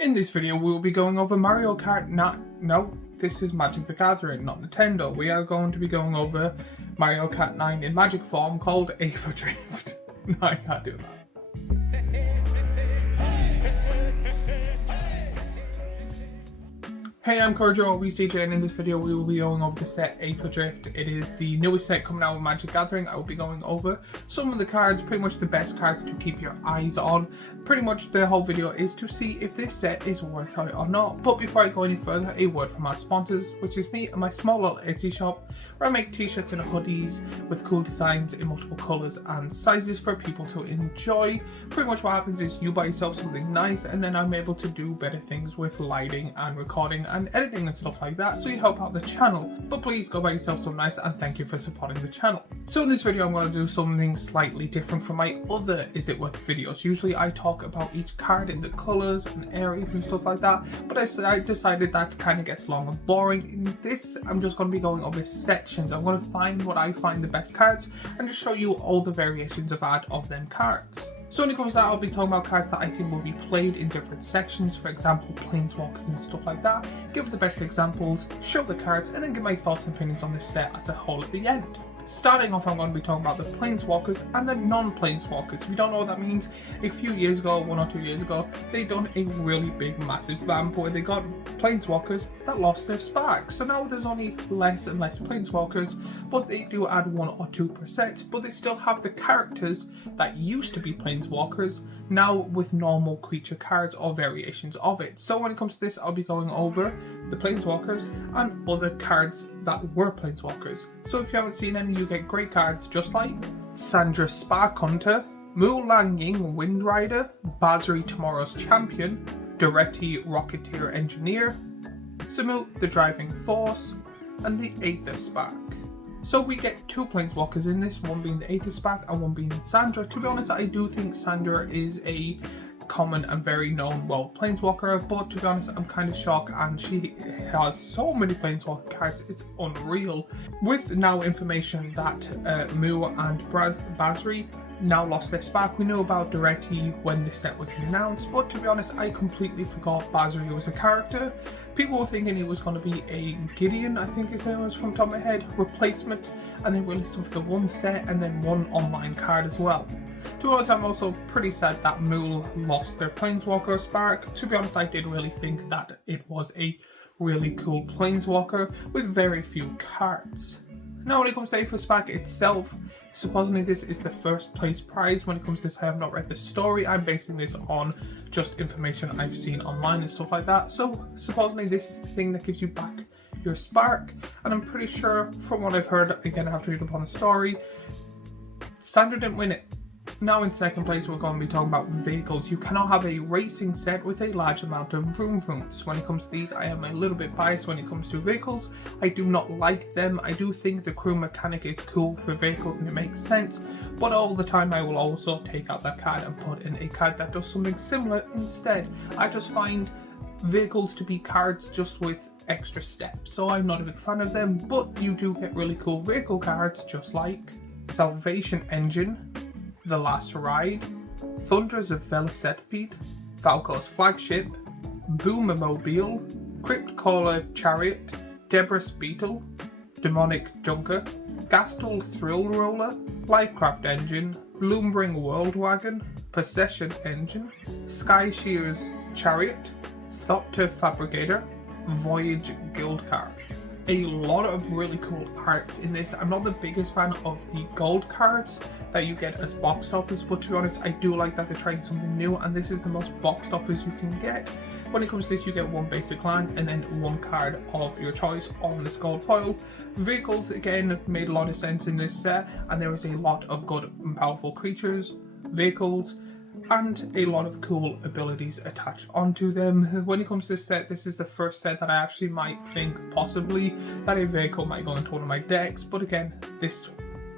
In this video, we will be going over Mario Kart. No, this is Magic the Gathering, not Nintendo. We are going to be going over Mario Kart 9 in Magic form called A for Drift. No, I can't do that. Hey, I'm Kojo, CJ, and in this video we will be going over the set A for Drift. It is the newest set coming out with Magic Gathering. I will be going over some of the cards, pretty much the best cards to keep your eyes on. Pretty much the whole video is to see if this set is worth it or not. But before I go any further, a word from our sponsors, which is me and my small little Etsy shop, where I make t-shirts and hoodies with cool designs in multiple colours and sizes for people to enjoy. Pretty much what happens is you buy yourself something nice, and then I'm able to do better things with lighting and recording and editing and stuff like that, so you help out the channel. But please go buy yourself some nice, and thank you for supporting the channel. So in this video I'm going to do something slightly different from my other Is It Worth videos. Usually I talk about each card in the colours and areas and stuff like that, but I decided that kind of gets long and boring. In this I'm just going to be going over sections. I'm going to find what I find the best cards and just show you all the variations I've had of them cards. So when it comes to that, I'll be talking about cards that I think will be played in different sections, for example planeswalkers and stuff like that, give the best examples, show the cards, and then give my thoughts and opinions on this set as a whole at the end. Starting off, I'm going to be talking about the planeswalkers and the non-planeswalkers. If you don't know what that means, a few years ago, 1 or 2 years ago, they done a really big massive vamp where they got planeswalkers that lost their spark. So now there's only less and less planeswalkers, but they do add 1 or 2%, but they still have the characters that used to be planeswalkers now with normal creature cards or variations of it. So when it comes to this, I'll be going over the planeswalkers and other cards that were planeswalkers. So if you haven't seen any, you get great cards just like Sandra Spark Hunter, Mu Lang Ying Wind Rider, Basri Tomorrow's Champion, Duretti Rocketeer Engineer, Samut the Driving Force, and the Aether Spark. So we get 2 planeswalkers in this, one being the Aether Spark and one being Sandra. To be honest, I do think Sandra is a common and very known planeswalker, but to be honest, I'm kind of shocked, and she has so many planeswalker cards, it's unreal. With now information that Mu and Basri now lost their spark. We knew about Duretti when this set was announced, but to be honest, I completely forgot Basri was a character. People were thinking he was going to be a Gideon, I think his name was from the top of my head, replacement, and they released him for the one set and then one online card as well. To be honest, I'm also pretty sad that Mool lost their Planeswalker Spark. To be honest, I did really think that it was a really cool Planeswalker with very few cards. Now when it comes to Aether Spark itself, supposedly this is the first place prize. When it comes to this, I have not read the story. I'm basing this on just information I've seen online and stuff like that. So supposedly this is the thing that gives you back your spark, and I'm pretty sure from what I've heard, again I have to read up on the story, Sandra didn't win it. Now in second place, we're going to be talking about vehicles. You cannot have a racing set with a large amount of vroom vrooms. When it comes to these, I am a little bit biased when it comes to vehicles. I do not like them. I do think the crew mechanic is cool for vehicles and it makes sense, but all the time I will also take out that card and put in a card that does something similar instead. I just find vehicles to be cards just with extra steps, so I'm not a big fan of them, but you do get really cool vehicle cards just like Salvation Engine, The Last Ride, Thunders of Velocipede, Falco's Flagship, Boomermobile, Cryptcaller Chariot, Debris Beetle, Demonic Junker, Gastel Thrill Roller, Lifecraft Engine, Lumbering World Wagon, Possession Engine, Sky Shear's Chariot, Thopter Fabricator, Voyage Guild Card. A lot of really cool arts in this. I'm not the biggest fan of the gold cards that you get as box toppers, but to be honest, I do like that they're trying something new, and this is the most box toppers you can get. When it comes to this, you get 1 basic land and then 1 card of your choice on this gold foil. Vehicles, again, made a lot of sense in this set, and there is a lot of good and powerful creatures, vehicles, and a lot of cool abilities attached onto them. When it comes to this set, this is the first set that I actually might think possibly that a vehicle might go into one of my decks, but again, this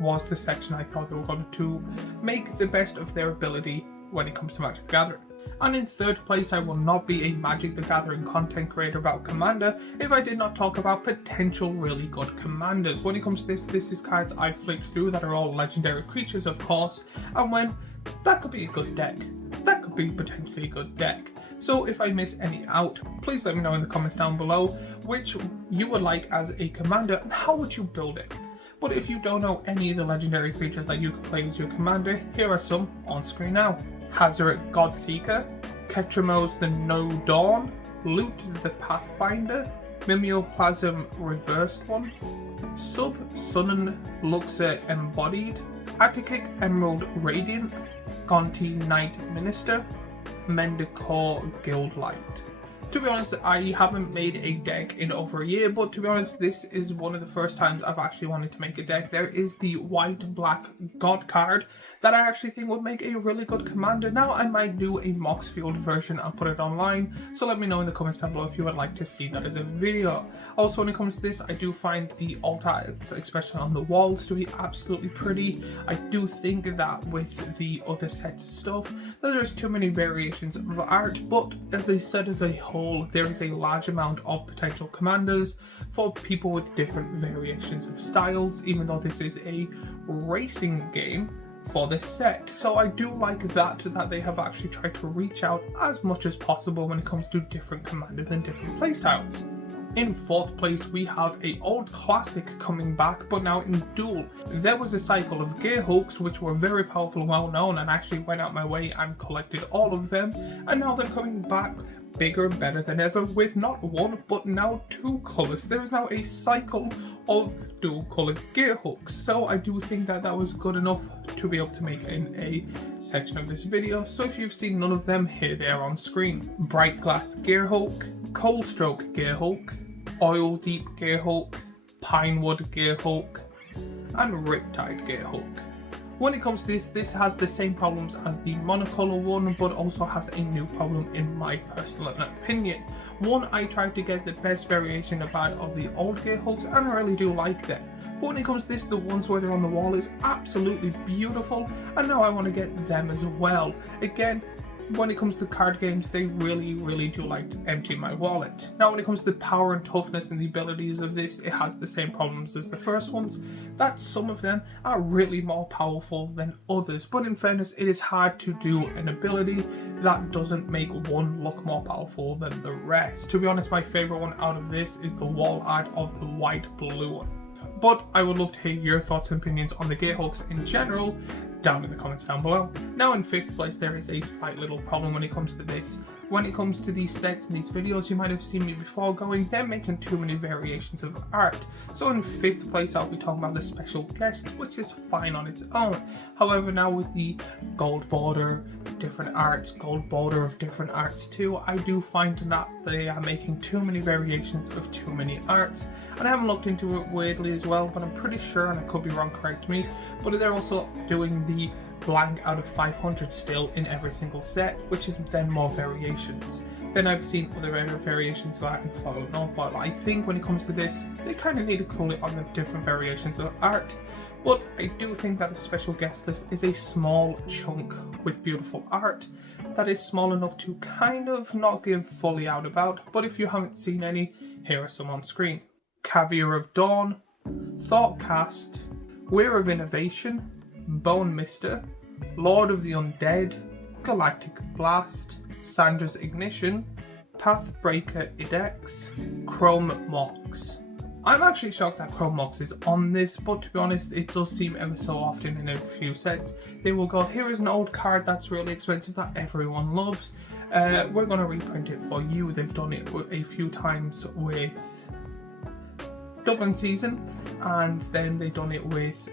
was the section I thought they were going to make the best of their ability when it comes to Magic the Gathering. And in third place, I will not be a Magic the Gathering content creator about Commander if I did not talk about potential really good commanders. When it comes to this is cards I've flicked through that are all legendary creatures, of course, and when that could be a good deck. That could be potentially a good deck. So if I miss any out, please let me know in the comments down below which you would like as a commander and how would you build it. But if you don't know any of the legendary creatures that you can play as your commander, here are some on screen now. Hazoret Godseeker, Ketramos the No Dawn, Loot the Pathfinder, Mimeoplasm Reversed One, Sub-Sunnen Luxor Embodied, Atticus Emerald Radiant, Gonti Knight Minister, Mendicor Guildlight. To be honest, I haven't made a deck in over a year, but to be honest, this is one of the first times I've actually wanted to make a deck. There is the white-black God card that I actually think would make a really good commander. Now, I might do a Moxfield version and put it online, so let me know in the comments down below if you would like to see that as a video. Also, when it comes to this, I do find the alt arts, especially on the walls, to be absolutely pretty. I do think that with the other sets of stuff, that there's too many variations of art, but as I said, as a whole, there is a large amount of potential commanders for people with different variations of styles, even though this is a racing game for this set. So I do like that they have actually tried to reach out as much as possible when it comes to different commanders and different playstyles. In fourth place, we have a old classic coming back, but now in duel. There was a cycle of Gearhulks which were very powerful and well known, and I actually went out my way and collected all of them, and now they're coming back bigger and better than ever with not one but now two colours. There is now a cycle of dual coloured Gearhulks, so I do think that that was good enough to be able to make in a section of this video. So if you've seen none of them, here they are on screen. Bright Glass Gearhulk, Cold Stroke Gearhulk, Oil Deep Gearhulk, Pinewood Gearhulk, and Riptide Gearhulk. When it comes to this has the same problems as the monocolor one, but also has a new problem in my personal opinion. One, I tried to get the best variation of the old Gearhulks, and I really do like that. But when it comes to this, the ones where they're on the wall is absolutely beautiful, and now I want to get them as well. Again, when it comes to card games, they really do like to empty my wallet. Now when it comes to the power and toughness and the abilities of this, it has the same problems as the first ones, that some of them are really more powerful than others, but in fairness, it is hard to do an ability that doesn't make one look more powerful than the rest. To be honest, my favourite one out of this is the wall art of the white blue one. But I would love to hear your thoughts and opinions on the Gearhulks in general down in the comments down below. Now in fifth place, there is a slight little problem when it comes to this. When it comes to these sets and these videos, you might have seen me before going, they're making too many variations of art. So in fifth place, I'll be talking about the special guests, which is fine on its own. However, now with the gold border, different arts, gold border of different arts too, I do find that they are making too many variations of too many arts. And I haven't looked into it weirdly as well, but I'm pretty sure, and I could be wrong, correct me, but they're also doing the blank out of 500 still in every single set, which is then more variations. Then I've seen other variations of art and followed on. But I think when it comes to this, they kind of need to cool it on the different variations of art. But I do think that the special guest list is a small chunk with beautiful art that is small enough to kind of not give fully out about. But if you haven't seen any, here are some on screen. Caviar of Dawn, Thoughtcast, Weir of Innovation, Bone Mister, Lord of the Undead, Galactic Blast, Sandra's Ignition, Pathbreaker Idex, Chrome Mox. I'm actually shocked that Chrome Mox is on this, but to be honest, it does seem ever so often in a few sets they will go, here is an old card that's really expensive that everyone loves, we're going to reprint it for you. They've done it a few times with Dublin Season, and then they done it with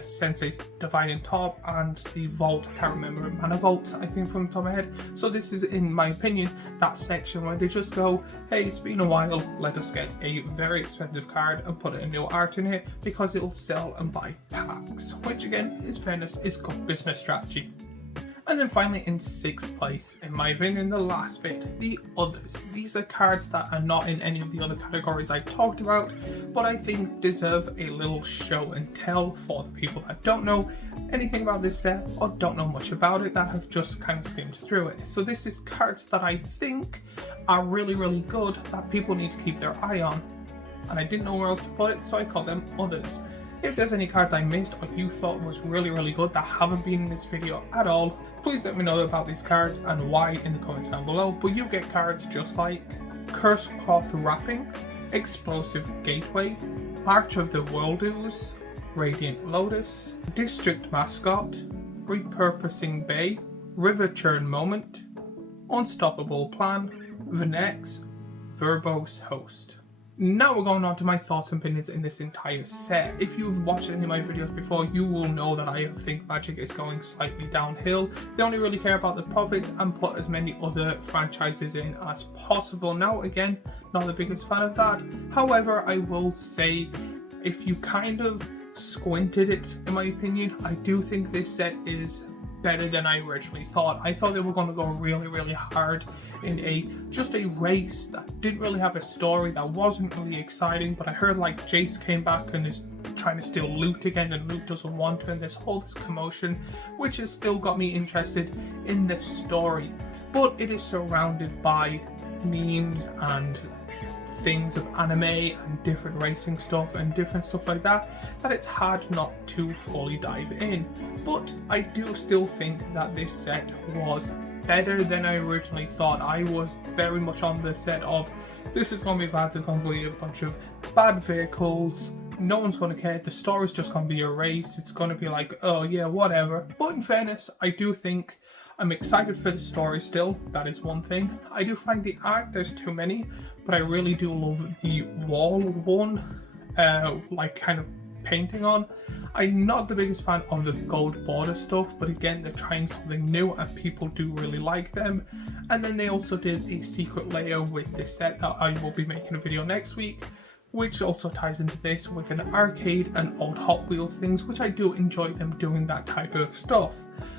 Sensei's Divine in Top and the Vault, I can't remember, Mana Vault, I think from the top of my head. So this is, in my opinion, that section where they just go, hey, it's been a while, let us get a very expensive card and put a new art in it because it'll sell and buy packs, which again, is fairness, is good business strategy. And then finally in sixth place, in my opinion, the last bit, the others. These are cards that are not in any of the other categories I talked about, but I think deserve a little show and tell for the people that don't know anything about this set or don't know much about it, that have just kind of skimmed through it. So this is cards that I think are really good that people need to keep their eye on. And I didn't know where else to put it, so I call them others. If there's any cards I missed or you thought was really good that haven't been in this video at all, please let me know about these cards and why in the comments down below. But you get cards just like Curse Cloth Wrapping, Explosive Gateway, March of the Worldoos, Radiant Lotus, District Mascot, Repurposing Bay, River Churn Moment, Unstoppable Plan, Venex, Verbose Host. Now we're going on to my thoughts and opinions in this entire set. If you've watched any of my videos before, you will know that I think Magic is going slightly downhill. They only really care about the profits and put as many other franchises in as possible. Now again, not the biggest fan of that. However, I will say, if you kind of squinted it, in my opinion, I do think this set is better than I originally thought. I thought they were going to go really hard in just a race that didn't really have a story, that wasn't really exciting, but I heard like Jace came back and is trying to steal loot again and loot doesn't want to, and this commotion, which has still got me interested in the story. But it is surrounded by memes and things of anime and different racing stuff and different stuff like that it's hard not to fully dive in. But I do still think that this set was better than I originally thought. I was very much on the set of, this is going to be bad, there's going to be a bunch of bad vehicles, no one's going to care, the story's just going to be a race, it's going to be like, oh yeah, whatever. But in fairness, I do think I'm excited for the story still, that is one thing. I do find the art, there's too many, but I really do love the wall one, like kind of painting on. I'm not the biggest fan of the gold border stuff, but again, they're trying something new and people do really like them. And then they also did a secret layer with this set that I will be making a video next week, which also ties into this with an arcade and old Hot Wheels things, which I do enjoy them doing that type of stuff.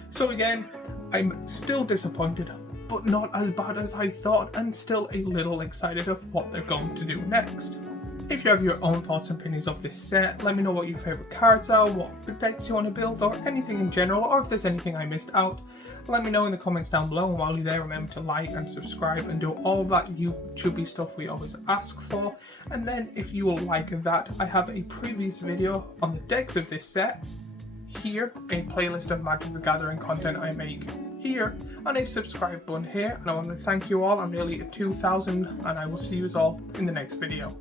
So again, I'm still disappointed, but not as bad as I thought, and still a little excited of what they're going to do next. If you have your own thoughts and opinions of this set, let me know what your favourite cards are, what decks you want to build, or anything in general, or if there's anything I missed out, let me know in the comments down below. And while you're there, remember to like and subscribe and do all that YouTubey stuff we always ask for. And then if you will like that, I have a previous video on the decks of this set, here, a playlist of Magic the Gathering content I make here, and a subscribe button here. And I want to thank you all. I'm nearly at 2,000, and I will see you all in the next video.